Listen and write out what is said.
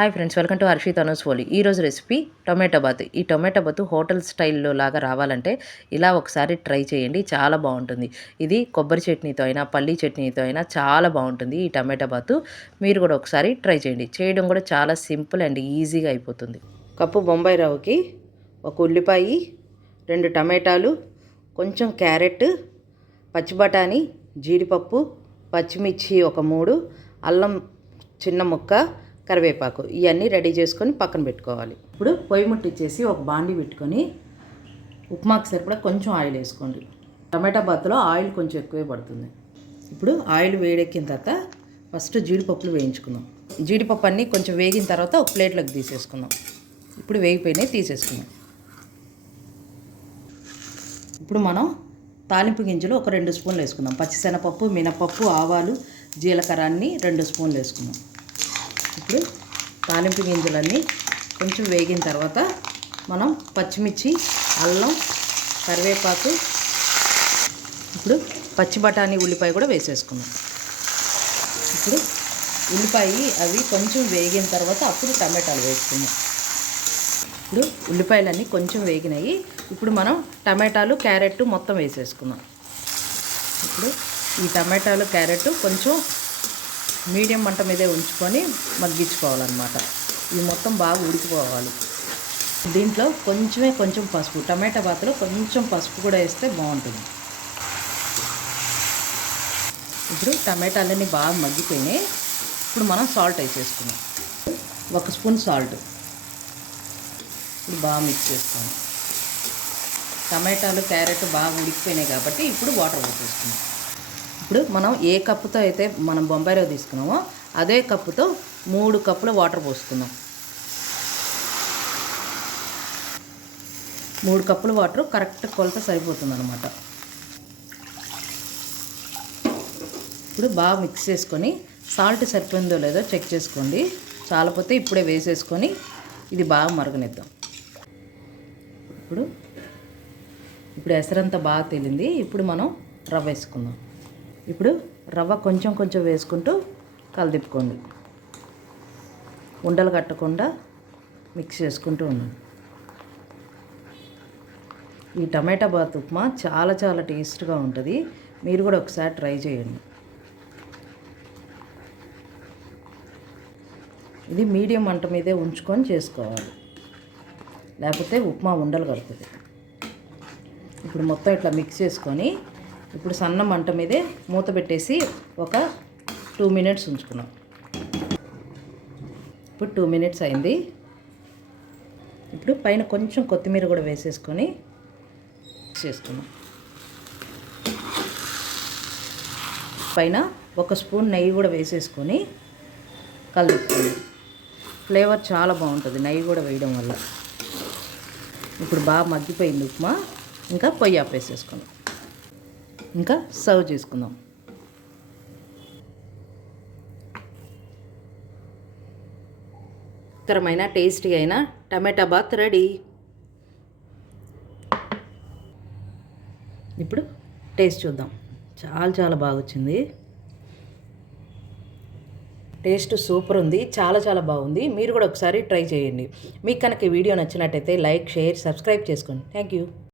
Hi friends welcome to Harshith Anu's ఫోలి ఈరోజు recipe tomato bath. ఈ టొమాటో బాత్ హోటల్ స్టైల్లో లాగా రావాలంటే ఇలా ఒకసారి ట్రై చేయండి చాలా బాగుంటుంది. ఇది కొబ్బరి చట్నీతో అయినా పల్లీ చట్నీతో అయినా చాలా బాగుంటుంది ఈ టమాటో బాత్. మీరు కూడా ఒకసారి ట్రై చేయండి. చేయడం కూడా చాలా సింపుల్ అండ్ ఈజీగా అయిపోతుంది. కప్పు బొంబాయి రవ్వకి ఒక ఉల్లిపాయ రెండు టమాటాలు కొంచెం క్యారెట్ పచ్చి బఠానీ జీడిపప్పు పచ్చిమిర్చి ఒక మూడు అల్లం చిన్న ముక్క కరివేపాకు ఇవన్నీ రెడీ చేసుకొని పక్కన పెట్టుకోవాలి. ఇప్పుడు పొయ్యి ముట్టించేసి ఒక బాండి పెట్టుకొని ఉప్మాకు సరిపడా కొంచెం ఆయిల్ వేసుకోండి. టమాటా బాత్లో ఆయిల్ కొంచెం ఎక్కువే పడుతుంది. ఇప్పుడు ఆయిల్ వేడెక్కిన తర్వాత ఫస్ట్ జీడిపప్పులు వేయించుకుందాం. జీడిపప్పు అన్నీ కొంచెం వేగిన తర్వాత ఒక ప్లేట్లోకి తీసేసుకుందాం. ఇప్పుడు వేగిపోయినాయి తీసేసుకుందాం. ఇప్పుడు మనం తాలింపు గింజలు ఒక రెండు స్పూన్లు వేసుకుందాం. పచ్చిశనగపప్పు మినపప్పు ఆవాలు జీలకర్ర అన్నీ రెండు స్పూన్లు వేసుకుందాం. ఇప్పుడు తాలింపు గింజలన్నీ కొంచెం వేగిన తర్వాత మనం పచ్చిమిర్చి అల్లం కరివేపాకు ఇప్పుడు పచ్చి బఠానీ ఉల్లిపాయ కూడా వేసేసుకున్నాం ఇప్పుడు ఉల్లిపాయ అవి కొంచెం వేగిన తర్వాత అప్పుడు టమాటాలు వేసుకున్నాం ఇప్పుడు ఉల్లిపాయలన్నీ కొంచెం వేగినాయి. ఇప్పుడు మనం టమాటాలు క్యారెట్ మొత్తం వేసేసుకున్నాం ఇప్పుడు ఈ టమాటాలు క్యారెట్ కొంచెం మీడియం మంట మీదే ఉంచుకొని మగ్గించుకోవాలన్నమాట. ఇవి మొత్తం బాగా ఉడికిపోవాలి. దీంట్లో కొంచెమే కొంచెం పసుపు టమాటా బాతలో కొంచెం పసుపు కూడా వేస్తే బాగుంటుంది. ఇప్పుడు టమాటాలన్నీ బాగా మగ్గిపోయినాయి. ఇప్పుడు మనం సాల్ట్ వేసేసుకున్నాం ఒక స్పూన్ సాల్ట్. ఇప్పుడు బాగా మిక్స్ చేసుకోండి. టమాటాలు క్యారెట్ బాగా ఉడికిపోయినాయి కాబట్టి ఇప్పుడు వాటర్ పోసేసుకున్నాం ఇప్పుడు మనం ఏ కప్పుతో అయితే మనం బొంబాయిలో తీసుకున్నామో అదే కప్పుతో మూడు కప్పుల వాటర్ పోసుకుందాం. మూడు కప్పుల వాటర్ కరెక్ట్ కొలత సరిపోతుంది అనమాట ఇప్పుడు బాగా మిక్స్ చేసుకొని సాల్ట్ సరిపోయిందో లేదో చెక్ చేసుకోండి. చాలపోతే ఇప్పుడే వేసేసుకొని ఇది బాగా మరగనిద్దాం. ఇప్పుడు ఇప్పుడు ఎసరంతా బాగా తేలింది. ఇప్పుడు మనం రవ్వ వేసుకుందాం. ఇప్పుడు రవ్వ కొంచెం కొంచెం వేసుకుంటూ కలదిప్పుకోండి. ఉండలు కట్టకుండా మిక్స్ చేసుకుంటూ ఉండండి. ఈ టమాటా బాత్ ఉప్మా చాలా చాలా టేస్ట్గా ఉంటుంది. మీరు కూడా ఒకసారి ట్రై చేయండి. ఇది మీడియం మంట మీదే ఉంచుకొని చేసుకోవాలి. లేకపోతే ఉప్మా ఉండలు కడుతుంది ఇప్పుడు మొత్తం ఇట్లా మిక్స్ చేసుకొని ఇప్పుడు సన్న మంట మీదే మూత పెట్టేసి ఒక టూ మినిట్స్ ఉంచుకున్నాం. ఇప్పుడు టూ మినిట్స్ అయింది. ఇప్పుడు పైన కొంచెం కొత్తిమీర కూడా వేసేసుకొని చేసుకున్నాం. పైన ఒక స్పూన్ నెయ్యి కూడా వేసేసుకొని కలుపుకోండి ఫ్లేవర్ చాలా బాగుంటుంది నెయ్యి కూడా వేయడం వల్ల. ఇప్పుడు బాగా మగ్గిపోయింది ఉప్మా. ఇంకా పొయ్యి ఆపేసేసుకున్నాం. ఇంకా సర్వ్ చేసుకుందాం. రుచికరమైన టేస్టీ అయిన టమాటా బాత్ రెడీ. ఇప్పుడు టేస్ట్ చూద్దాం. చాలా చాలా బాగా వచ్చింది టేస్ట్ సూపర్ ఉంది చాలా చాలా బాగుంది. మీరు కూడా ఒకసారి ట్రై చేయండి. మీకు కనుక ఈ వీడియో నచ్చినట్టయితే లైక్ షేర్ సబ్స్క్రైబ్ చేసుకోండి. Thank you.